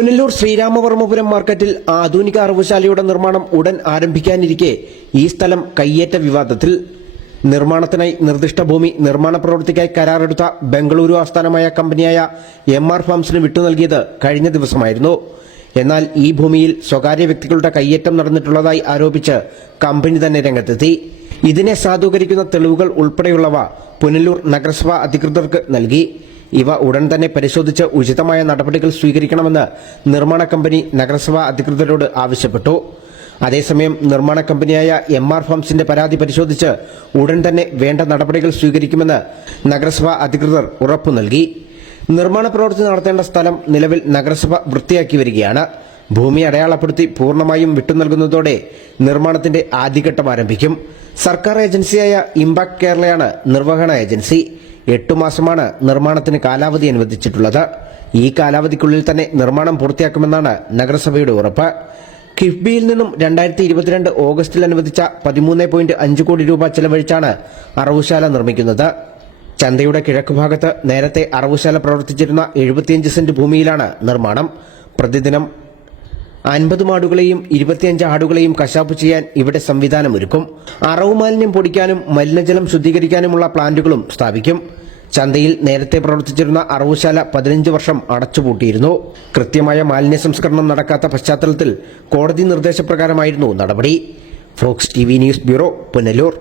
പുനലൂർ ശ്രീരാമവർമ്മപുരം മാർക്കറ്റിൽ ആധുനിക അറവുശാലയുടെ നിർമ്മാണം ഉടൻ ആരംഭിക്കാനിരിക്കെ ഈ സ്ഥലം കയ്യേറ്റ വിവാദത്തിൽ. നിർമ്മാണത്തിനായി നിർദ്ദിഷ്ട ഭൂമി നിർമ്മാണ പ്രവൃത്തിക്കായി കരാറെടുത്ത ബംഗളൂരു ആസ്ഥാനമായ കമ്പനിയായ എം ആർ ഫാംസിന് വിട്ടു നൽകിയത് കഴിഞ്ഞ ദിവസമായിരുന്നു. എന്നാൽ ഈ ഭൂമിയിൽ സ്വകാര്യ വ്യക്തികളുടെ കയ്യേറ്റം നടന്നിട്ടുള്ളതായി ആരോപിച്ച് കമ്പനി തന്നെ രംഗത്തെത്തി. ഇതിനെ സാധൂകരിക്കുന്ന തെളിവുകൾ ഉൾപ്പെടെയുള്ളവ പുനലൂർ നഗരസഭാ അധികൃതർക്ക് നൽകി. ഇവ ഉടൻ തന്നെ പരിശോധിച്ച് ഉചിതമായ നടപടികൾ സ്വീകരിക്കണമെന്ന് നിർമ്മാണ കമ്പനി നഗരസഭാ അധികൃതരോട് ആവശ്യപ്പെട്ടു. അതേസമയം നിർമ്മാണ കമ്പനിയായ എം ആർ ഫാംസിന്റെ പരാതി പരിശോധിച്ച് ഉടൻ തന്നെ വേണ്ട നടപടികൾ സ്വീകരിക്കുമെന്ന് നഗരസഭാ അധികൃതർ ഉറപ്പു നൽകി. നിർമ്മാണ പ്രവൃത്തി നടത്തേണ്ട സ്ഥലം നിലവിൽ നഗരസഭ വൃത്തിയാക്കി വരികയാണ്. ഭൂമി അടയാളപ്പെടുത്തി പൂർണമായും വിട്ടുനൽകുന്നതോടെ നിർമ്മാണത്തിന്റെ ആദ്യഘട്ടം ആരംഭിക്കും. സർക്കാർ ഏജൻസിയായ ഇമ്പാക്ട് കേരളയാണ് നിർവഹണ ഏജൻസി. എട്ടു മാസമാണ് നിർമ്മാണത്തിന് കാലാവധി അനുവദിച്ചിട്ടുള്ളത്. ഈ കാലാവധിക്കുള്ളിൽ തന്നെ നിർമ്മാണം പൂർത്തിയാക്കുമെന്നാണ് നഗരസഭയുടെ ഉറപ്പ്. കിഫ്ബിയിൽ നിന്നും രണ്ടായിരത്തി ഇരുപത്തിരണ്ട് ഓഗസ്റ്റിൽ അനുവദിച്ച പതിമൂന്ന് പോയിന്റ് അഞ്ച് കോടി രൂപ ചെലവഴിച്ചാണ് അറവുശാല നിർമ്മിക്കുന്നത്. ചന്തയുടെ കിഴക്കുഭാഗത്ത് നേരത്തെ അറവുശാല പ്രവർത്തിച്ചിരുന്ന എഴുപത്തിയഞ്ച് സെന്റ് ഭൂമിയിലാണ് നിർമ്മാണം. പ്രതിദിനം അൻപത് മാടുകളെയും ഇരുപത്തിയഞ്ച് ആടുകളെയും കശാപ്പ് ചെയ്യാൻ ഇവിടെ സംവിധാനമൊരുക്കും. അറവ് മാലിന്യം പൊടിക്കാനും മലിനജലം ശുദ്ധീകരിക്കാനുമുള്ള പ്ലാന്റുകളും സ്ഥാപിക്കും. ചന്തയിൽ നേരത്തെ പ്രവർത്തിച്ചിരുന്ന അറവുശാല പതിനഞ്ച് വർഷം അടച്ചുപൂട്ടിയിരുന്നു. കൃത്യമായ മാലിന്യ സംസ്കരണം നടക്കാത്ത പശ്ചാത്തലത്തിൽ കോടതി നിർദ്ദേശപ്രകാരമായിരുന്നു നടപടി. Fox T News bureau Punalur.